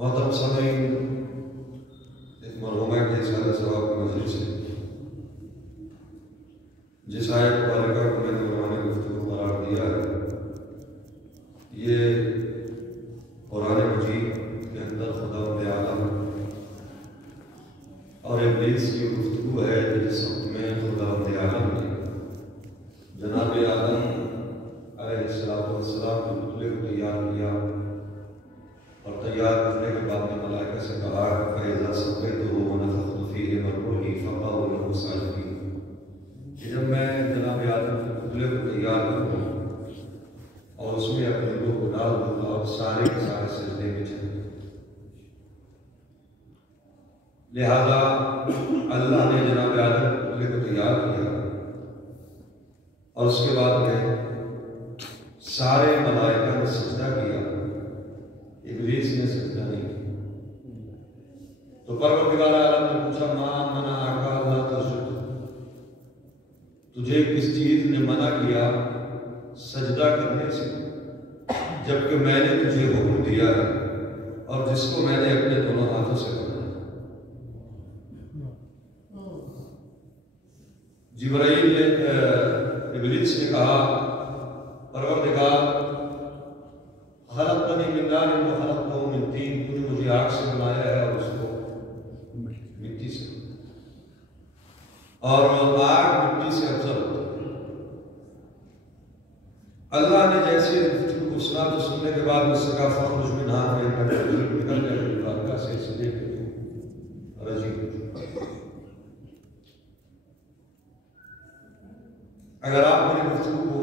मोहतरम सामीन, एक मरहुमा के सारे सवाब की मजलिस है। जिस आयत मुबारका को मैंने कुरान गुफ्तगू करार दिया है, ये कुरान मजीद के अंदर खुदावंद आलम और इब्लीस की गुफ्तगू है। जिस वक्त में खुदावंद आलम ने जनाब आदम अलैहिस्सलाम के पुतले को तैयार किया और तैयार करने के बाद में मलाइका से कहा फैज़ा सव्वैतुहु व नफ़ख़्तु फ़ीहि मिन रूही फ़क़अू लहू साजिदीन, कि जब मैं जनाब आदम के पुतले को तैयार करूँ और उसमें अपने रूह को डाल दूँगा और सारे के सारे सजदे में चले। लिहाजा अल्लाह ने जनाब आदम के पुतले को तैयार किया और उसके बाद में सारे मलाइका ने सजदा किया, इब्लीस ने सजदा नहीं किया। तो परवरदिगार आलम ने पूछा मा मना आका अल्लाह तसजुद, तुझे किस चीज ने मना किया सजदा करने से, जबकि मैंने तुझे हुक्म दिया है और जिसको मैंने अपने दोनों हाथों से बनाया। जिब्राईल ने इब्लीस ने कहा परवरदिगार खलक़तनी मिन नारिन व खलक़तहु मिन तीन, तूने मुझे आग से बनाया है और उसको मिट्टी से, और आग मिट्टी से अफजल होती है। अल्लाह ने जैसे को सुना तो सुनने के बाद मुझसे कहा फ़ख़्रुज मिन्हा निकल गया से सीधे रजी। अगर आप मेरी गुफ्तगू को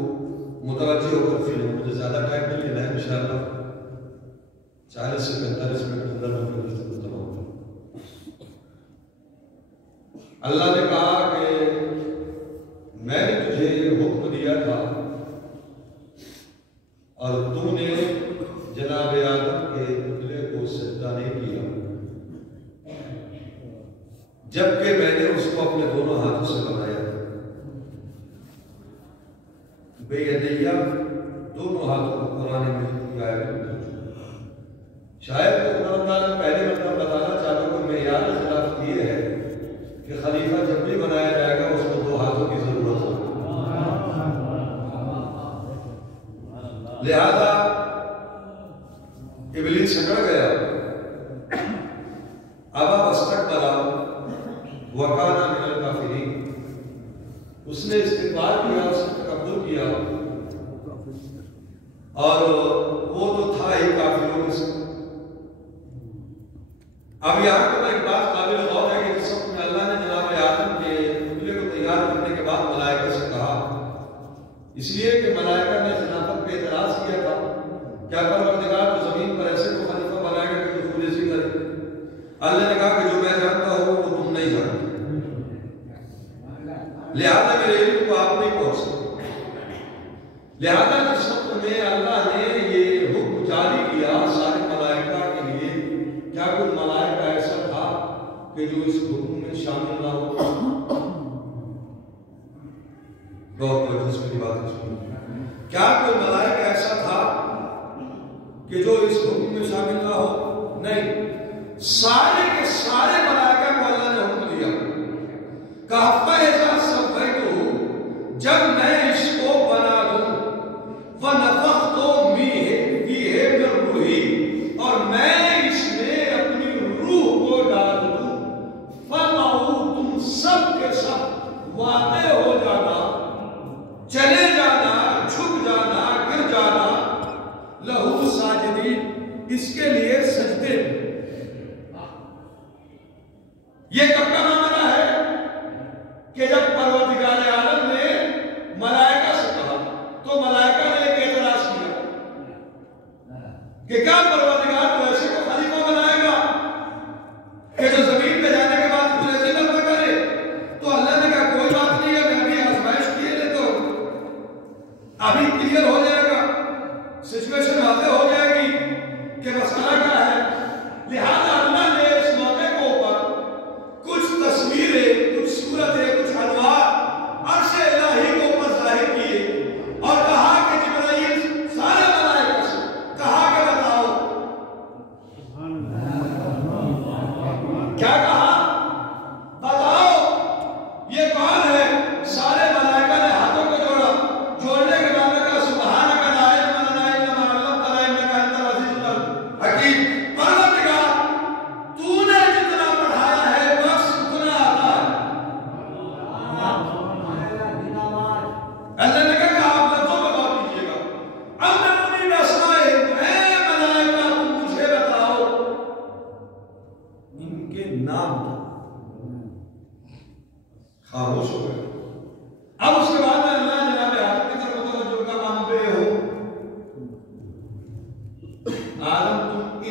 मुतवज्जो होकर फिर मुझे ज़्यादा टाइम नहीं लेना है, इंशाअल्लाह 40 से 45 मिनट के अंदर मैं गुफ्तगू करूँगा। अल्लाह ने कहा कि मैंने तुझे हुक्म दिया था और तूने जनाब आदम के पुतले को सजदा नहीं किया, जबकि मैंने उसको अपने दोनों हाथों से बनाया। बेयदैया दोनों हाथों को कुरान में की आयत में शायद तो कुरान पहले मतलब बताना चाहता हूँ कि मेयार खिलाफ ये है कि खलीफा जब भी बनाया जाएगा उसको दो हाथों की जरूरत होगी। लिहाजा इब्लीस सकड़ गया, अबा वस्तकबरा व काना मिनल काफिरीन, उसने इस्तिकबार किया, उसने तकब्बुर किया और वो तो था ही काफिरों में से। अब यहाँ पर एक बात काबिल गौर है कि जिस वक्त में अल्लाह ने जनाब आदम के पुतले को तैयार करने के बाद मलाइका से कहा, इसलिए कि मलाइका ने खिलाफत पे एतराज किया था, क्या परवरदिगार तो जमीन पर ऐसे को खलीफा बनाएगा कि जो खुद ऐसी करे। अल्लाह ने कहा कि जो मैं जानता हूँ वो तुम नहीं जानते, लिहाजा मेरे इल्म को आप नहीं पहुंच सकते। लिहाजा जिस वक्त में अल्लाह ने ये हुक्म जारी किया सारे मलाइका के लिए, क्या कोई मलाइका ऐसा था कि जो इस हुक्म में शामिल ना हो? बहुत दिलचस्प बात है। क्या कोई मलाइका ऐसा था कि जो इस हुक्म में शामिल ना हो? नहीं, सारे के सारे मलाइका को अल्लाह ने हुक्म दिया, कहा फैज़ा सव्वैतुहु, जब मैं इसको बना दूं, व नफ़ख़्तु फ़ीहि मिन रूही, और मैं इसमें अपनी रूह को डाल दूं, फ़क़अू, तुम सब के सब वाक़े हो जाना, चले जाना, झुक जाना, गिर जाना, लहू साजिदीन, इसके लिए सजदे। ये कब का मामला है कि जब परवरदिगार आलम ने मलाइका से कहा तो मलाइका ने एक एतराज किया कि क्या परवरदिगार तो ऐसे को खलीफा बनाएगा कि जो जमीन पे जाने के बाद कुछ ऐसे न करे। तो अल्लाह ने कहा कोई बात नहीं है, मैं अभी आजमाइश किए लेता हूं, अभी क्लियर हो जाएगा, सिचुएशन वाज़ेह हो जाएगी कि मसला क्या है। लिहाजा अल्लाह ने इस मौके को ऊपर कुछ तस्वीरें, कुछ सूरतें, कुछ अनवार अर्श इलाही को ऊपर जाहिर किए और कहा कि जिब्राईल सारे मलाइका से कहा कि बताओ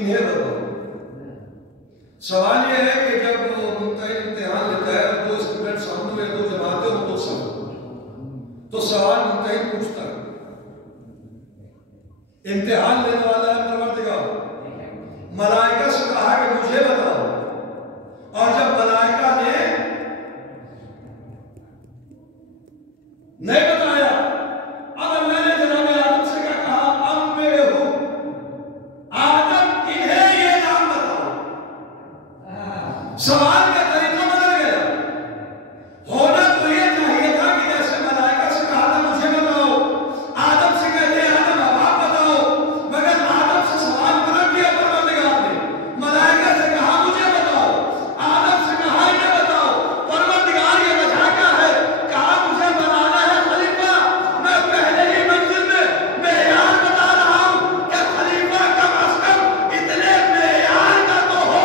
इन्हें बताओ। सवाल यह है कि जब इम्तिहान लेता है, दो स्टूडेंट सामने में, दो जमाते हो, दो सामने, तो सवाल मुमतहिन पूछता है, इम्तिहान लेने वाला है परवरदिगार, मलाइका से कहा कि मुझे बताओ, और जब मलाइका ने नहीं बताया, अब अल्लाह ने जनाब आदम से क्या कहा, अम्बिहु, आदम इन्हें ये नाम बताओ। सवाल का तरीका बदल गया। होना तो ये चाहिए था कि जैसे मलाइका से कहा था मुझे बताओ, आदम से कहते हैं आदम अब आप बताओ, मगर आदम से सवाल पलट दिया परवरदिगार ने, मलाइका से कहा मुझे बताओ, आदम से कहा इन्हें बताओ। परवरदिगार ये वजह क्या है, कहा मुझे बनाना है खलीफा, मैं पहले ही मंजिल में मेयार बता रहा हूं कि खलीफा कम अज कम इतने मेयार का तो हो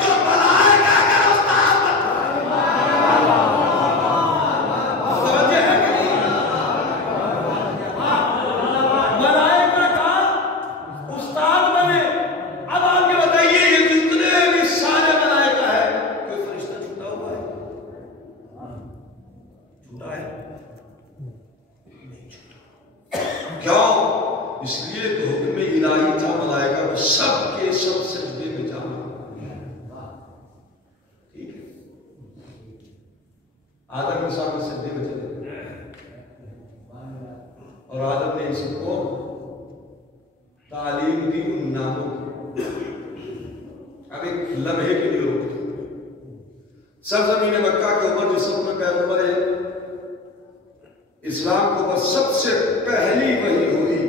जो मलाइका का उस्ताद समझे है कि नहीं? मलाइका का उस्ताद बने। अब आप ये बताइए, ये जितने भी सारे मलाइका है, कोई फरिश्ता छूटा हुआ है? छूटा है? नहीं छूटा। क्यों? इसलिए तो हुक्म इलाही था मलाइका को सबके सब सजदे में जाना। ठीक है, आदम के सामने सजदे में चले, और आदम ने इसको तालीम दी उन नामों की। अब एक लम्हे के लिए रोक, सरजमीन मक्का के ऊपर जिस समय पैगंबर इस्लाम को बस सबसे पहली वही हुई,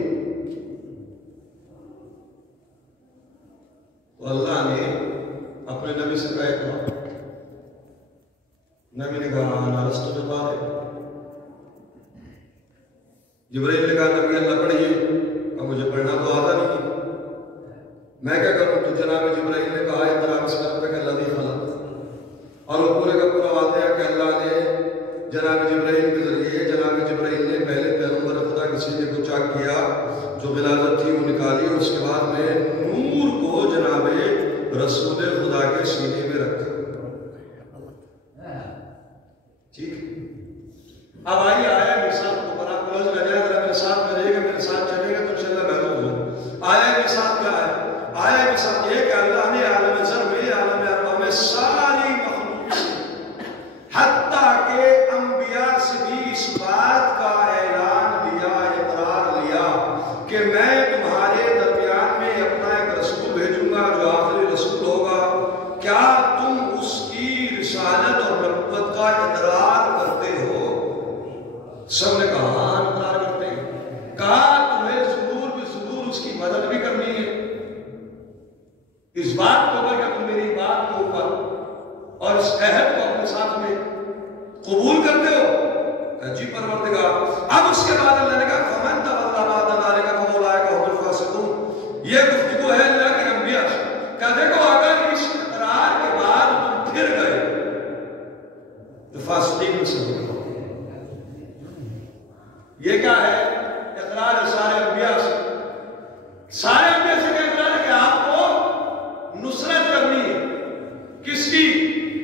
तो अल्लाह ने अपने नबी से कहा, नबी ने कहा अनस्तु बिक़ादिर। जिब्राइल ने कहा नबी अल्लाह पढ़िए, अब मुझे पढ़ना तो आता नहीं, मैं क्या करूं? तो जनाब जिब्राइल ने कहा इक़रा बिस्मि रब्बिकल लज़ी खलक़, और वो पूरे का पूरा वाक़या कि अल्लाह ने जनाब जिब्राइल के जरिए, जनाब जिब्राइल ने पहले पैगंबर खुदा के सीने को चाक किया, जो गिलाज़त थी वो निकाली, और उसके बाद में नूर को जनाब रसूल खुदा के सीने में रखा। ठीक, अब आइए आया मिसाल को बड़ा क्लोज रह जाए, अगर मेरे साथ में रहेगा, मेरे साथ चलेगा तो इंशाअल्लाह महसूस हो। आया मिसाल क्या है? आया मिसाल ये कि अल्लाह ने आलम ज़र में, आलम अरवा में सारी मखलूक से, हत्ता के अंबिया से भी इस बात का ऐलान लिया, इकरार लिया कि मैं तुम्हारे दरमियान में अपना एक रसूल भेजूंगा जो आखिरी रसूल होगा, क्या तुम उसकी रिसालत और नबुव्वत का इकरार करते हो? सबने कहा हाँ इकरार करते हैं। कहा तुम्हें जरूर उसकी मदद भी करनी है, इस बात को ऊपर, तुम मेरी बात के ऊपर और इस अहद को अपने साथ में कबूल करते हो? जी परवरदिगार। अब उसके बाद अल्लाह ने कहा फमन तवल्ला बाद ज़ालिका फउलाइका हुमुल फासिकून। ये गुफ्तगू है अल्लाह के अंबिया से, क्या देखो अगर इस इकरार के बाद तुम फिर गए तो फासिकीन में से हो। ये क्या है? इकरार सारे अंबिया से, सारे अंबिया से क्या इकरार है कि आपको नुसरत करनी है, किसकी?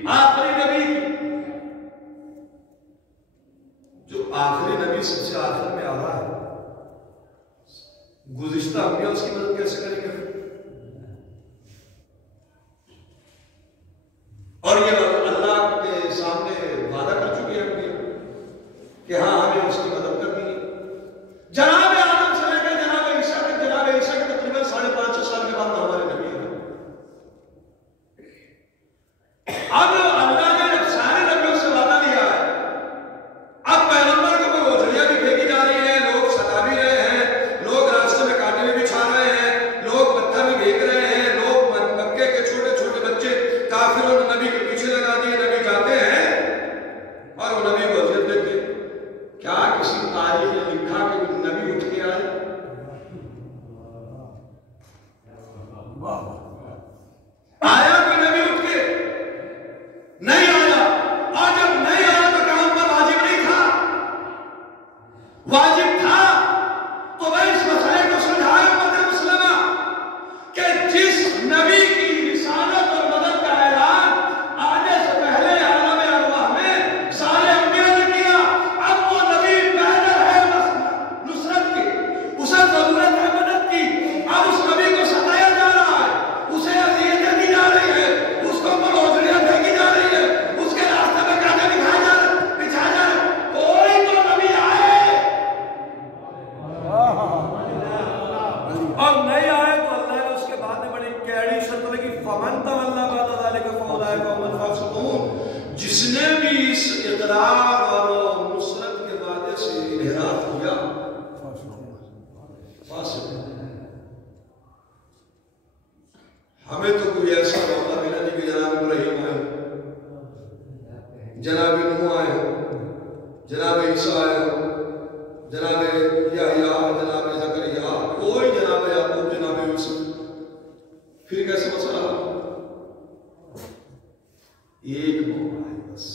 आखिरी नबी की। जो आखिरी नबी सबसे आखिर में आ रहा है, गुज़िश्ता अंबिया उसकी मदद कैसे करेंगे? और ये अल्लाह के सामने वादा कर चुकी है कि हाँ हमें उसकी मदद करनी है। जनाब आदम से लेकर जनाब ईसा तक, जनाब ईसा के तकरीबन 550 साल के बाद हमारे नबी है। अब अल्लाह ने जब सारे नबियों से वादा लिया है, अब पैगंबर को कोई ओझड़ियां भी फेंकी जा रही है, लोग सता भी रहे हैं, लोग रास्ते में कांटे भी बिछा रहे हैं, लोग पत्थर और नहीं आए तो अल्लाह ने उसके बाद में बड़ी कैड़ी शर्त लगी, फमन तवल्ला बाद ज़ालिका फउलाइका हुमुल फासिकून, जिसने भी इस इक़रार और नुसरत के वादे से इन्हिराफ किया फासिक। हमें तो कोई ऐसा मौका मिला नहीं कि जनाब इब्राहिम आए, जनाब नूह आए, जनाब ईसा आए, जनाब याहया, जनाब ज़करिया, कोई जनाब याकूब, जनाब यूसुफ, फिर कैसे मसला? एक मौका है बस।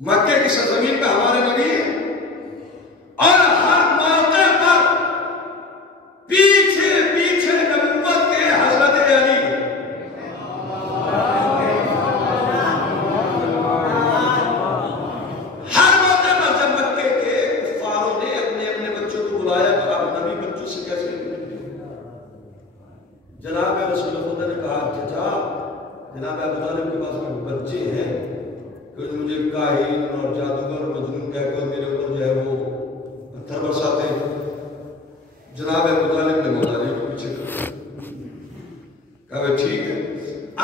मक्के की सरजमीन पे हमारे नबी और हर मौके पर पीछे पीछे नबूवत के हजरत अली, हर मौके पर जब मक्के के कुफ्फारों ने अपने अपने बच्चों को बुलाया तो अब नबी बच्चों से कैसे? जनाब रसूल खुदा ने कहा, चाचा जनाब अबू तालिब के पास में बच्चे हैं, कोई मुझे काहिन और जादूगर मजनून कहकर मेरे ऊपर जो है वो पत्थर बरसाते हैं। जनाब अबू तालिब ने मौला अली को पीछे कर कहा, ठीक है।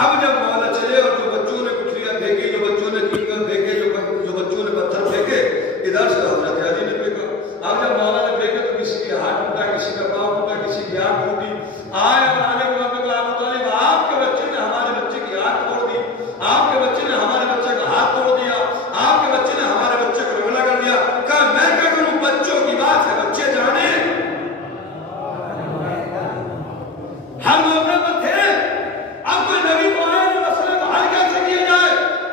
अब जब मौला चले और जो बच्चों ने कुठलियां फेंकी, जो बच्चों ने कीकर फेंके, जो बच्चों ने पत्थर फेंके, इधर से हजरत अली ने फेंका। अब जब मौला ने फेंके तो किसी के हाथ टूटा, किसी का पाँव टूटा, किसी की आंख टूटी। आए और आने के बाद में अबू तालिब, आपके बच्चे ने हमारे बच्चे की आंख तोड़ दी, आपके बच्चे ने हमारे बच्चे का हाथ तोड़ दिया, आपके बच्चे ने हमारे बच्चे को रगड़ा कर दिया। कहा, मैं क्या करूं, बच्चों की बात है, बच्चे जाने। हम मौके पर थे, अब कोई नबी को आए तो मसले को हल कैसे किया जाए?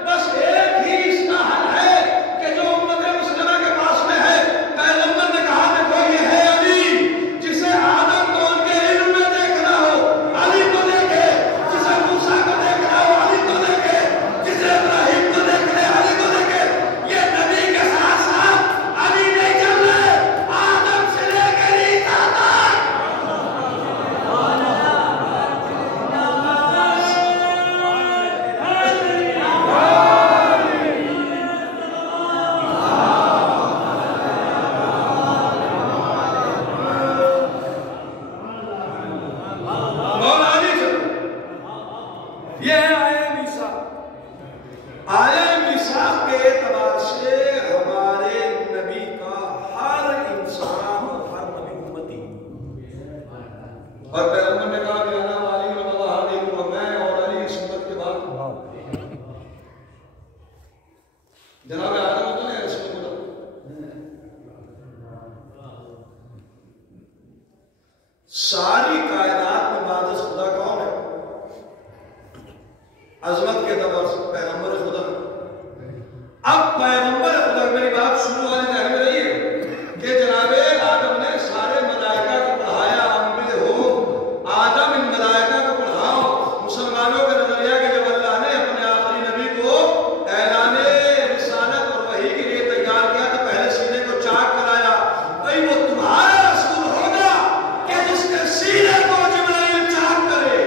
बस एक ही इसका हल है कि जो उम्मत मुस्लिमा के पास में है, पैगंबर ने कहा, देखो ये है अली, जिसे आदम को उनके इल्म में देखना हो अली को देखे, जिसे मूसा को देखना हो अली को देखे, जिसे इब्राहिम को देखना है अली को देखे। ये नबी के साथ साथ अली नहीं चल रहे, आदम से लेकर ईसा तक। मौला अली चल, ये है आया मीसा। आया मीसा के एतबार से हमारे नबी का हर इंसान और हर नबी उम्मती, और पैगंबर ने कहा कि अना वाली और मैं और अली इस उम्मत के बाद। जनाब आदम होता है इसमें सारी कायनात में बादशाह खुदा कौन है? अजमत के एतबार से पैगंबर खुदा। अब पैगंबर खुदा, मेरी बात सुनने वाले ध्यान में रहिए कि जनाबे आदम ने सारे मलाइका को पढ़ाया, अम्बिल हो आदम इन मलाइका को पढ़ाओ। मुसलमानों के नजरिया के जब अल्लाह ने अपने आखिरी नबी को ऐलाने रिसालत और वही के लिए तैयार किया तो पहले सीने को चाक कराया, भाई वो तुम्हारा रसूल होगा कि जिसके सीने को जिब्राइल चाक करे।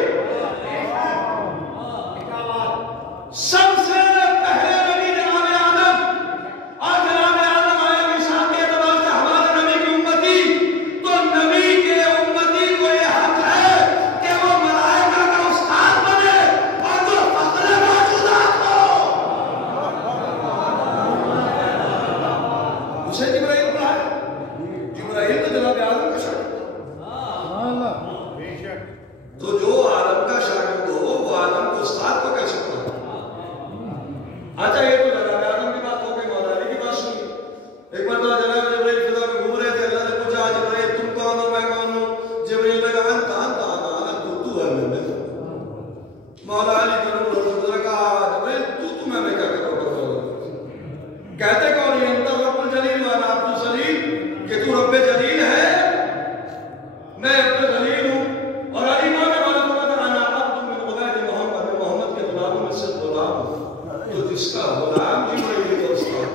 सबसे पहले नबी जनाब आदम, और जनाब आदम आया ईसा के एतबार से हमारे नबी की उम्मती। तो नबी के उम्मती को यह हक है कि वो मलाइका का उस्ताद बने और जो फख्र मौजूदात हो उसे जिब्राइल पढ़ाए। जिब्राइल तो जनाब आदम का शागिर्द, तो जो आदम का शागिर्द हो वो आदम को उस्ताद को कैसे पढ़ाए? अच्छा, ये तो जनाब आदम की बात हो गई, मौला अली की बात सुनी। एक बार तो जनाब जिब्राइल फिजा में घूम रहे थे, अल्लाह ने पूछा, जिब्राइल तुम कौन हो, मैं कौन हूँ? जिब्राइल ने कहा, तू है, मैं हूँ। मौला अली ने कहा, जिब्राइल तू मैं क्या करूँ? कहते कौन है? अंतर रब्बुल जलील व अना अब्दुल सलील, कि तू रब्बे जलील है, मैं अब्दुल जलील हूँ। और अली माने वाला तो अना अब्दुल मिन गुलाम मोहम्मद, मैं मोहम्मद के गुलामों में से गुलाम हूँ। तो जिसका गुलाम जिब्राइल का उस्ताद।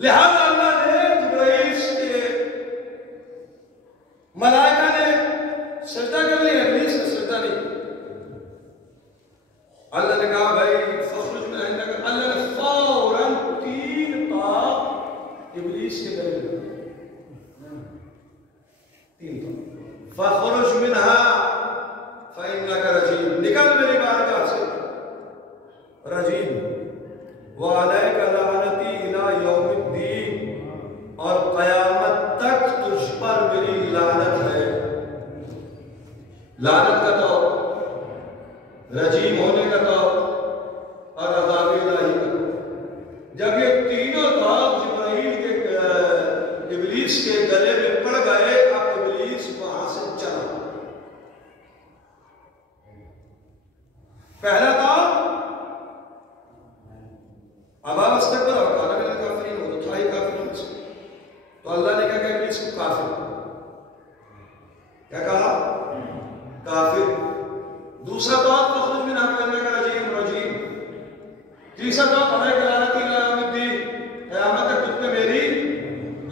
लिहाजा अल्लाह ने जिब्राइल के मलाइका ने सजदा कर लिया, इब्लीस ने सजदा नहीं। अल्लाह ने कहा, भाई फखरुज में अल्लाह ने फौरन 3 इब्लीस के गले में। फखरुज मिनहा फइन्नका रजीम, निकल मेरी बारगाह से रजीम, व अलैका लानती इला यौमिद्दीन, और क़यामत तक तुझ पर मेरी लानत है। लानत का तो, रजीम होने का तो, और अज़ाब इलाही का। जब ये तीनों ताब जिब्राइल के इब्लीस के गले में पड़ गए, अब इब्लीस वहां से चला। पहला ताब अबा वस्तकबर और काला मिनल काफिरीन, वो तो था ही काफिरों में से। तो अल्लाह ने क्या कहा इब्लीस को? काफिर। क्या कहा? काफिर। दूसरा ताब फखरुज मिनहा फइन्नका रजीम, रजीम। तीसरा ताब अलैका लानती इला यौमिद्दीन, क़यामत तक तुझ पे मेरी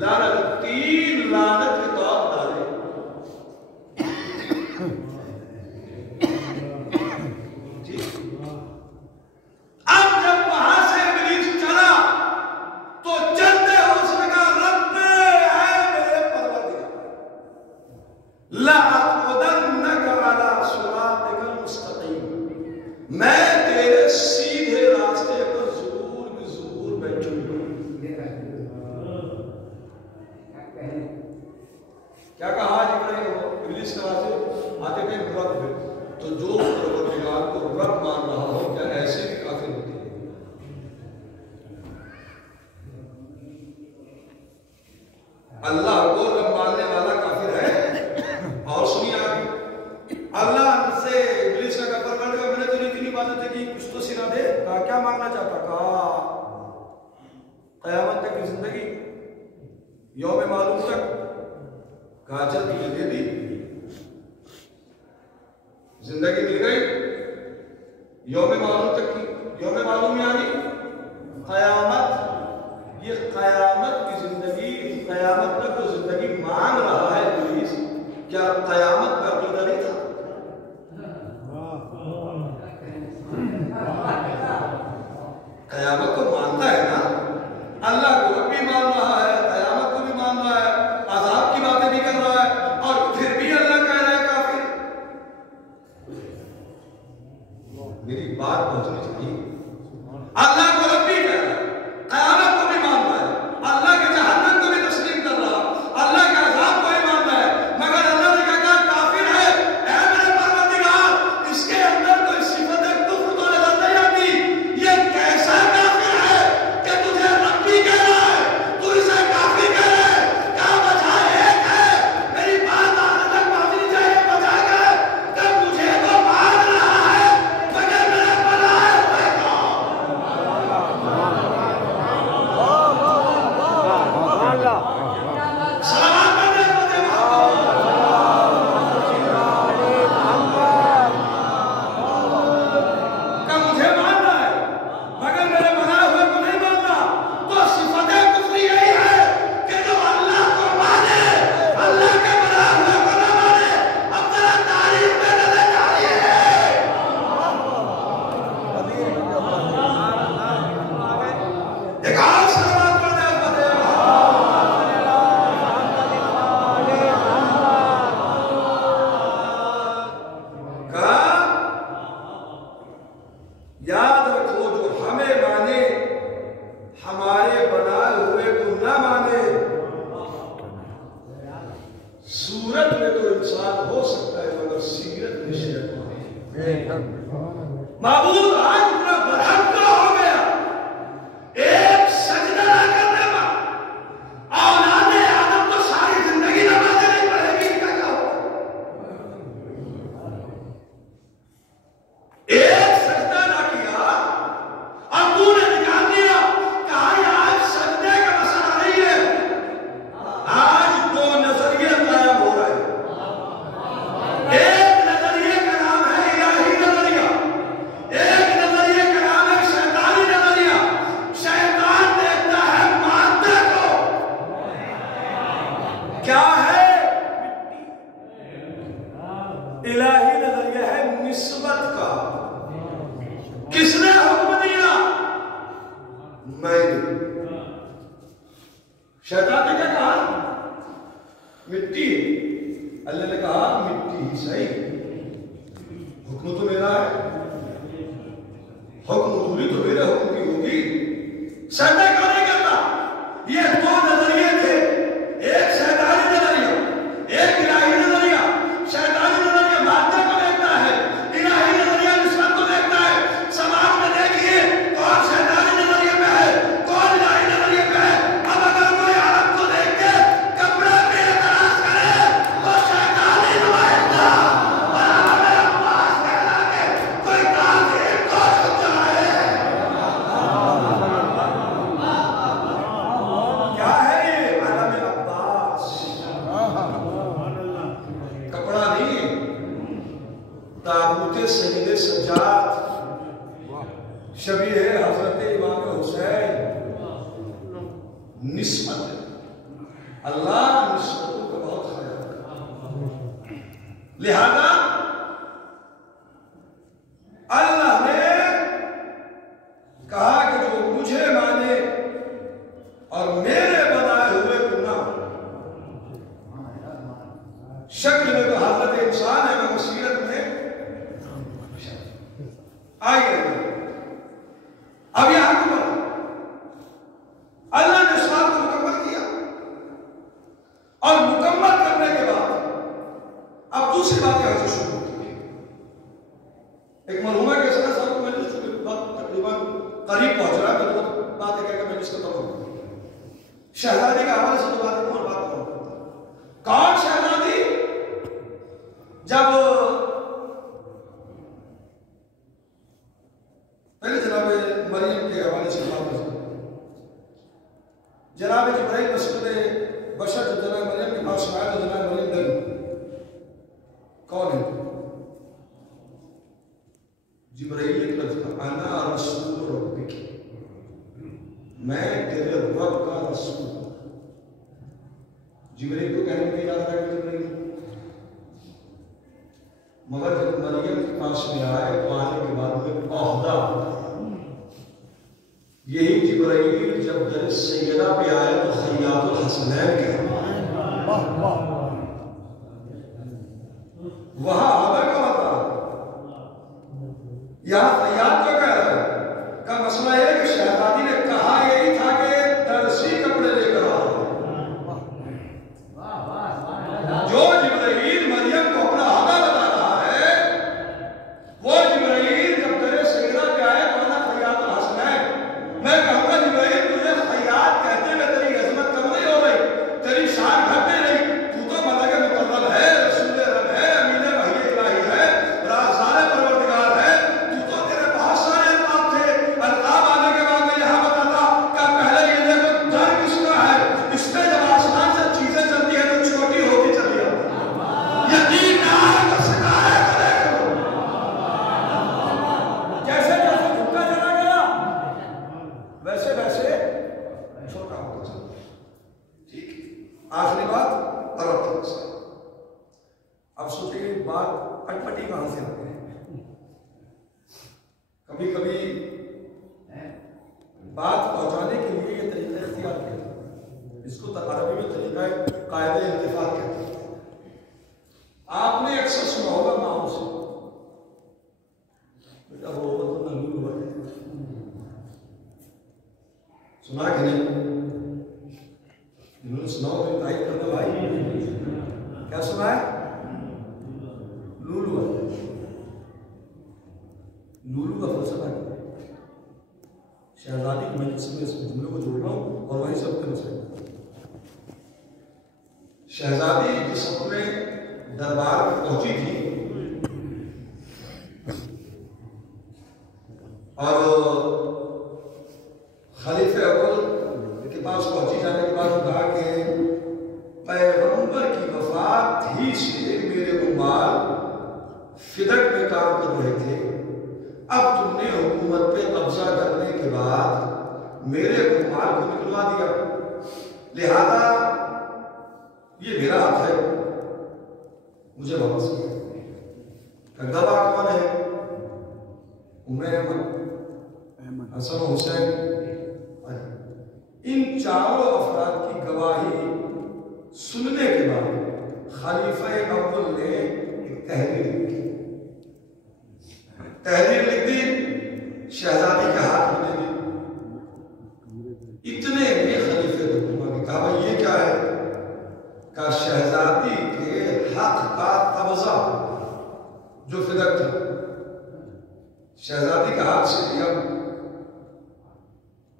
लानत। तीन लानत के ताब डाले। अब जब वहां से इब्लीस चला तो चलते हो उसने कहा रब्बे है मेरे परवरदिगार, लअक़उदन्नका अला सिरातिकल मुस्तक़ीम, मैं तेरे सीधे रास्ते पर जरूर बैठूंगा। क्या कहा जिब्राइल को? इब्लीस कहा से आते थे रब है, तो जो परवरदिगार को रब मान रहा हो, क्या ऐसे भी काफिर होते हैं? अल्लाह को रब मानने वाला काफिर है। और सुनिए आगे, अल्लाह से इब्लीस का कफर कर दिया, मैंने तेरी इतनी इबादत की, कुछ तो सिरा दे। कहा क्या मांगना चाहता? कहा क़यामत तक की जिंदगी, यौम मालूम तक। कहा चल तुझे दे दी, जिंदगी मिल गई यौम मालूम तक की। यौम मालूम यानी क़यामत। ये क़यामत की जिंदगी, क़यामत तक जो जिंदगी मांग रहा है इब्लीस, क्या क़यामत का अकीदा नहीं था? क़यामत को मानता है ना, अल्लाह को भी मान रहा है, क़यामत को भी मान रहा है, अज़ाब की बातें भी कर रहा है, और फिर भी अल्लाह कह रहा है काफिर। मेरी बात पहुंचनी चाहिए। अल्लाह को रब भी कह रहा है, क़यामत को भी मान रहा है, अल्लाह के जहन्नम को भी तस्लीम कर रहा, अल्लाह के अज़ाब को भी मान रहा है, मगर अल्लाह ने कहा काफिर है। ऐ मेरे परवरदिगार, इसके अंदर कोई सिफत कुफ्र तो नजर नहीं आती। ये कैसा काफिर है कि तुझे रब भी कह रहा है, तू इसे काफिर कह रहा है? क्या वजह एक है? मेरी बात आने तक पहुंचनी चाहिए। वजह क्या है कि मुझे तो मान रहा है, मगर मेरे बनाए हुए को सलाम करने को दे। क्या मुझे मान रहा है, मगर मेरे बनाए हुए को नहीं मानना? तो सिफत कुफ्री यही है कि जो अल्लाह को माने, अल्लाह के बनाए हुए को न माने। अब तेरा तारीफ में नजर चाहिए। एक और सलाम करने को दे। कहा याद रखो, जो हमें माने, हमारे बनाए हुए को ना माने। सूरत में तो इंसान हो सकता है, मगर सीरत में शैतान है। माबूद आज इतना बरहम हो गया, एक सजदा ना करने का। औलादे आदम तो सारी जिंदगी नमाज़ें नहीं पढ़ेगी, इनका क्या होगा? एक सजदा ना किया और तूने निकाल दिया। कहा आज सजदे का मसला नहीं है, आज दो नजरिए कायम हो रहे हैं। एक नजरिए का नाम है इलाही नजरिया, एक नजरिए का नाम है शैतानी नजरिया। शैतान देखता है मानते को क्या है, इलाही नजरिया है निस्बत का। किसने हुक्म दिया? मैंने। शैतान ने क्या कहा? मिट्टी। अल्लाह ने कहा मिट्टी ही सही, हुक्म तो मेरा है, हुक्म पूरी तो मेरे हुक्म की होगी। शैतान क्यों नहीं करता? ये दो नजरिए थे, एक शैतानी नजरिया, एक इलाही नजरिया। शैतानी नजरिया मानने को देखता है, इलाही नजरिया निस्बत को देखता है। समाज में देखिए कौन शैतानी नजरिए पे है, कौन इलाही नजरिए पे है। अब अगर कोई औरत को देख के कपड़े पे तलाश करे तो शैतानी नुमाइंदा, कोई काफिर को चलाए। क्या है ये? आलम अब्बास। कपड़ा नहीं, ताबूत सईद सज्जाद, शबीह हजरत इमाम हुसैन। निस्बत, अल्लाह निस्बतों का बहुत ख्याल रखता है। लिहाजा अल्लाह ने कहा कि जो मुझे माने और मेरे बनाए हुए को ना, शक्ल में तो हालत इंसान है, मगर सीरत में आइए। अब यहां पर अल्लाह ने इस्लाम को मुकम्मल किया और मुकम्मल करने के बाद अब दूसरी बात यहां से शुरू होती है। एक मरहुमा के सदस्य साहब को मैंने तकरीबन करीब पहुंच रहा है, तो बातें कहकर मैं जिसको कहूँ शहजादी के हवाले से तो बात करूँ। कौन शहजादी? जब पहले जनाब मरियम के हवाले से बात करें। जनाब जिब्राइल मस्जिद बशर जब जनाब मरियम के पास आया तो जनाब मरियम डरी। कौन है? जिब्राइल ने कहा अना रसूल रब्बिक, मैं तेरे रब का रसूल। जिब्राइल को कहने में याद रहा जिब्राइल, मगर जब मरियम के पास में आए तो आने के बाद में ओहदा, यही जिब्राइल जब दर सैयदा पे आया तो खैयातुल हसनैन कहा। वहां आदर का मतलब, यहां खैयात क्यों कह रहा है? का मसला यह कि शहजादी ने कहा यही था कि दर्जी कपड़े लेकर आओ। जो जिब्राइल मरियम को अपना आदा बता रहा है, वो जिब्राइल जब तेरे सैयदा पे आए तो ना खैयातुल हसनैन। मैं कहूंगा जिब्राइल तुझे खैयात कहते में तेरी अजमत कम नहीं हो रही, तेरी शान घट नहीं रही। तू तो मलक मुकर्रम है, रसूल रब है, अमीन वही इलाही है, राज़ान परवरदिगार है। तू तो तेरे बहुत सारे अल्काब थे। अल्काब आने के बाद मैं यहाँ बताता कि पहले ये देखो डर किसका है। इसमें जब आसमान से चीजें चलती है तो छोटी होती चली जाती है। यकीन ना आए तो सितारे को देखो, जैसे जैसे झुकता चला गया वैसे वैसे छोटा होता चला। ठीक, आखिरी बात तरफ से। अब सोचिए बात अटपटी कहां से आती है। कभी कभी बात पहुंचाने के लिए ये तरीका इख्तियार किया, इसको अरबी में तरीका कायदे इंतफाक कहते हैं। आपने अक्सर सुना होगा माओ से, बेटा वो तो नंगी हुआ है, सुना कि नहीं? इन्होंने सुना हो तो तारीफ करना भाई। क्या सुना है? लूलू है। लूलू का फलसफा है। शहजादी की मजलिस में इस जुमले को जोड़ रहा हूं और वही सबके मसले। शहजादी जिस अपने दरबार में पहुंची थी और खलीफे अव्वल के पास पहुंची जाने के बाद कहा कि पैगंबर की वफात ही से मेरे उम्माल फिदक में काम कर रहे थे। अब तुमने हुकूमत पे कब्जा करने के बाद मेरे उम्माल को निकलवा दिया, लिहाजा ये मेरा हाथ है, मुझे वापस किया। गवाह कौन है? उमर अहमद, हसन हुसैन। इन चारों अफराद की गवाही गवाही सुनने के बाद खलीफा अव्वल ने एक तहरीर लिख दी, शहजादी के हाथ में दे दी। इतने में खलीफे ने कहा भाई ये क्या है? का शहजादी के हक का तवज़ा जो फिदक था, शहजादी का हाथ से लिया,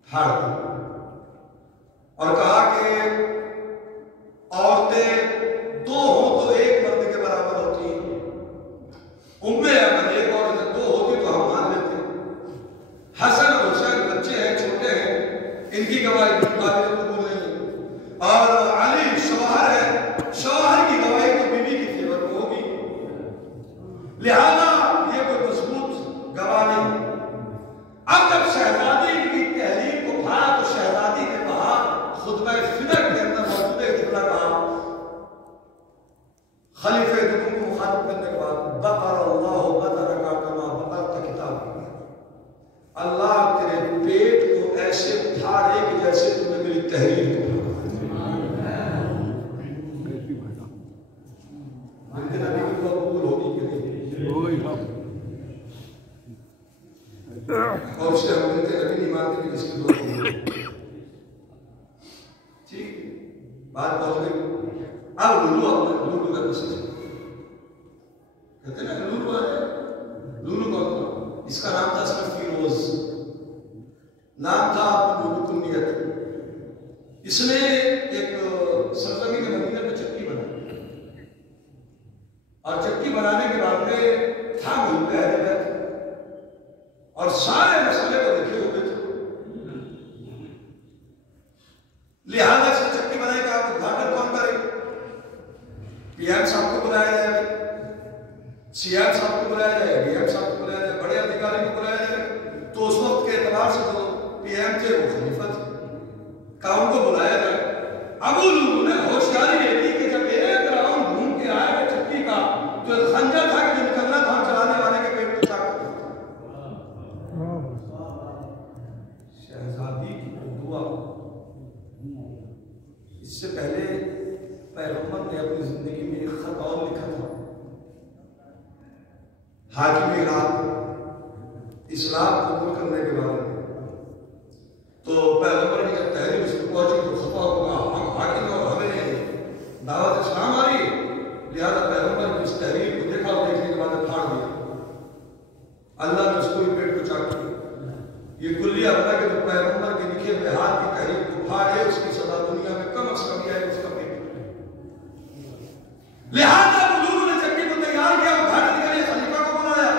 फाड़ दिया और कहा कि औरतें दो हो तो एक मर्द के बराबर होती हैं। उम्मे अगर एक औरत दो होती तो हम मान लेते। हसन और हुसैन बच्चे हैं, छोटे हैं, इनकी गवाही काबिल कबूल नहीं। और अली शौहर है, शौहर की गवाही तो बीवी की फेवर में होगी, लिहाजा ये कोई मजबूत गवाह नहीं। अब जब शहजादी की तहरीर को पढ़ा तो शहजादी ने कहा, खुतबा फिदक के अंदर मौजूद एक जुमला कहा खलीफे को मुखातिब करने के बाद, बकर अल्लाह बदरका कमा बकरत किताब, अल्लाह तेरे पेट को ऐसे फाड़े कि जैसे तुमने मेरी तहरीर को और उससे हम मिलते नबी नहीं मानते कि जिसकी दुआ ठीक बात पहुंच गई। अब लूलू अपना लूलू का मैसेज कहते ना, लूलू है, लूलू कौन था? इसका नाम था सिर्फ फिरोज, नाम था लूलू कुनियत। इसने एक सरजमीन के मदीने में चक्की बनाई और चक्की बनाने के बाद में था घूमते हैं और सारे मसले को देखे हुए थे। लिहाजा से चक्की बनाई का उद्घाटन कौन करे? पीएम साहब को बुलाया जाए, सीएम साहब को बुलाया जाए, डीएम साहब को बुलाया जाए, बड़े अधिकारी को बुलाया जाए। तो उस वक्त के एतबार से तो पीएम थे, वो खलीफा थे, का उनको बुलाया जाए। अबू लूलू ने होशियारी ये की कि जब एक राउंड घूम के आएगा चक्की का, जो खंजर था कि जो निकलना था चलाने वाले के पेट को चाक कर। शहजादी की दुआ, इससे पहले पैगंबर ने अपनी जिंदगी में एक खत और लिखा था, हाकिम इराक इस्लाम कबूल करने के बाद। तो पैगंबर की जब तहरीर उस पर पहुंची तो खफा होगा, हम हाकिम और हमें दावत इस्लाम आ रही, लिहाजा पैगंबर की इस तहरीर को देखा और देखने के बाद फाड़ दिया। अल्लाह ने उसको भी पेट को चाक किया। ये कुल्लिया बना कि जो पैगंबर के लिखे हुए हाथ की तहरीर को फाड़े, उसकी सदा दुनिया में कम अज कम आए उसका पेट। लिहाजा लूलू ने चक्की को तैयार किया, उद्घाटन के लिए खलीफा को बुलाया।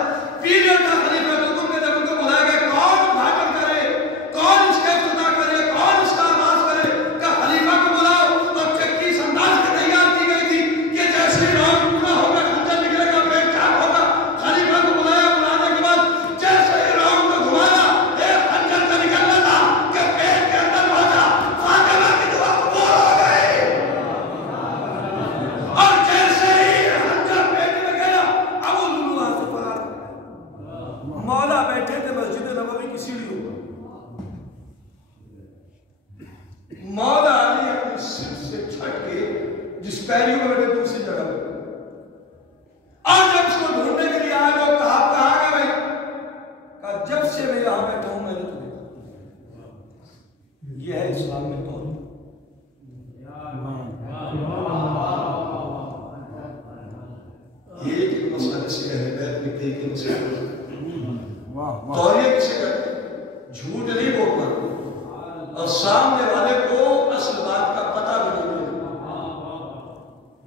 पीरियड का खलीफा हुकुम में जब उनको बुलाया गया, कौन उद्घाटन करे, कौन इसका इफ्तिताह करे, कौन इसका आगाज करे? का खलीफा को बुलाओ। और चक्की इस अंदाज में तैयार की गई थी कि जैसे राउंड पूरा होगा, खंजर निकलेगा, पेट चाक होगा। खलीफा को बुलाया, बुलाने के बाद जैसे ही राउंड को घुमाया, एक खंजर का निकलना था कि पेट के अंदर पहुंचा, फातिमा की दुआ कबूल हो गई। और जैसे ही खंजर पेट में गया, अबू लूलू वहां से फरार। मौला बैठे थे मस्जिद नबवी की सीढ़ियों पर, मौला अली अपनी सिर से छट के जिस पैरियों में बैठे दूसरी जगह पर, और जब उसको ढूंढने के लिए आए लोग, कहा कहाँ गए भाई? कहा जब से मैं यहां बैठा हूं मैंने तो देखा। यह है इस्लाम में तौर। ये एक मसला किसे कहते हैं? बैत में कई मसले तौरिया किसे कहते हैं? झूठ नहीं बोलना और सामने वाले को असल बात का पता भी नहीं मिलता।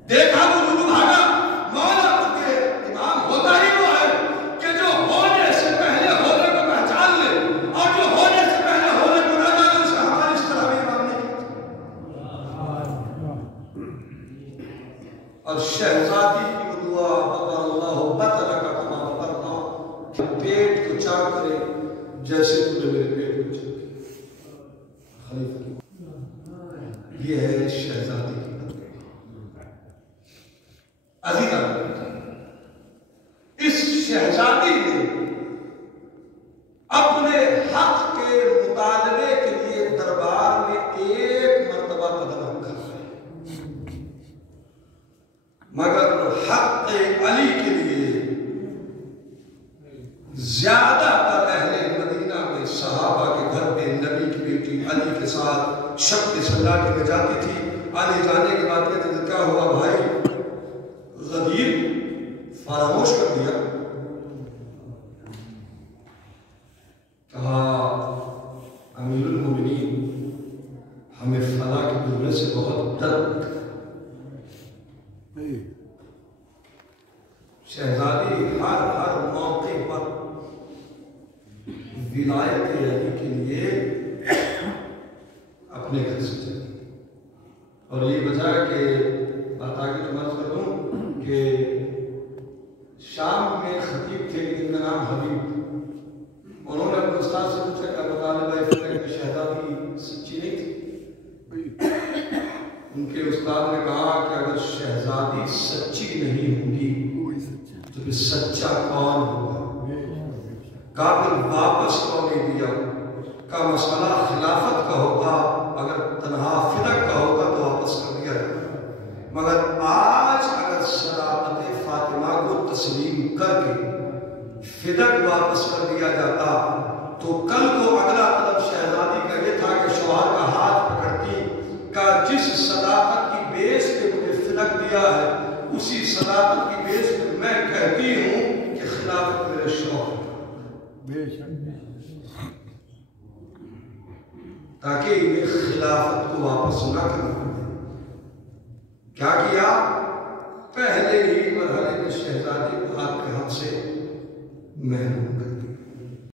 देखा वो लूलू भागा। मौला के इमाम होता ही वो है कि जो होने से पहले होने को पहचान ले, और जो होने से पहले होने को न जाने उसे हमारी इस तरह भी इमाम नहीं करते। और शहजादी की वो दुआ, अल्लाह बतरा का कमा करता हूं, पेट को चाक करे जैसे तूने मेरे पेट को चाक। ये है शहजादी की अजीजा। इस शहजादी ने अपने हक के मुतालबे के लिए दरबार में एक मर्तबा कदम रखा। ज्यादातर अहले मदीना में सहाबा के घर पे नबी की बेटी अली के साथ शब के सल्ला के में जाती थी। अली जाने के बाद कहते थे क्या हुआ भाई, गदीर फरामोश कर दिया? कहा अमीरुल मोमिनीन, हमें फला के बोलने से बहुत दर्द। शहजादी हर मौके पर विलायत अली के लिए अपने घर से चली। और ये वजह कि बात आगे तो मर्ज कर दूं कि शाम में खतीब थे जिनका नाम हबीब, उन्होंने अपने उस्ताद से पूछा क्या बता भाई कि शहजादी सच्ची नहीं थी? उनके उस्ताद ने कहा कि अगर शहजादी सच्ची नहीं होगी तो फिर सच्चा कौन होगा? काबिल वापस कौन नहीं दिया का मसला खिलाफत का होता, अगर तनहा फिदक का होता तो वापस कर दिया जाता। मगर आज अगर शराफत फातिमा को तस्लीम करके फिदक वापस कर दिया जाता तो कल को अगला कदम शहजादी का ये था कि शौहर का हाथ पकड़ती का जिस सदाकत की बेस पे मुझे फिदक दिया है उसी सदाकत की बेस पे मैं कहती हूँ कि खिलाफत मेरे शौहर, ताकि ये खिलाफत को वापस न करना। क्या किया? पहले ही मरहले में शहजादी को आपके हाथ से महरूम कर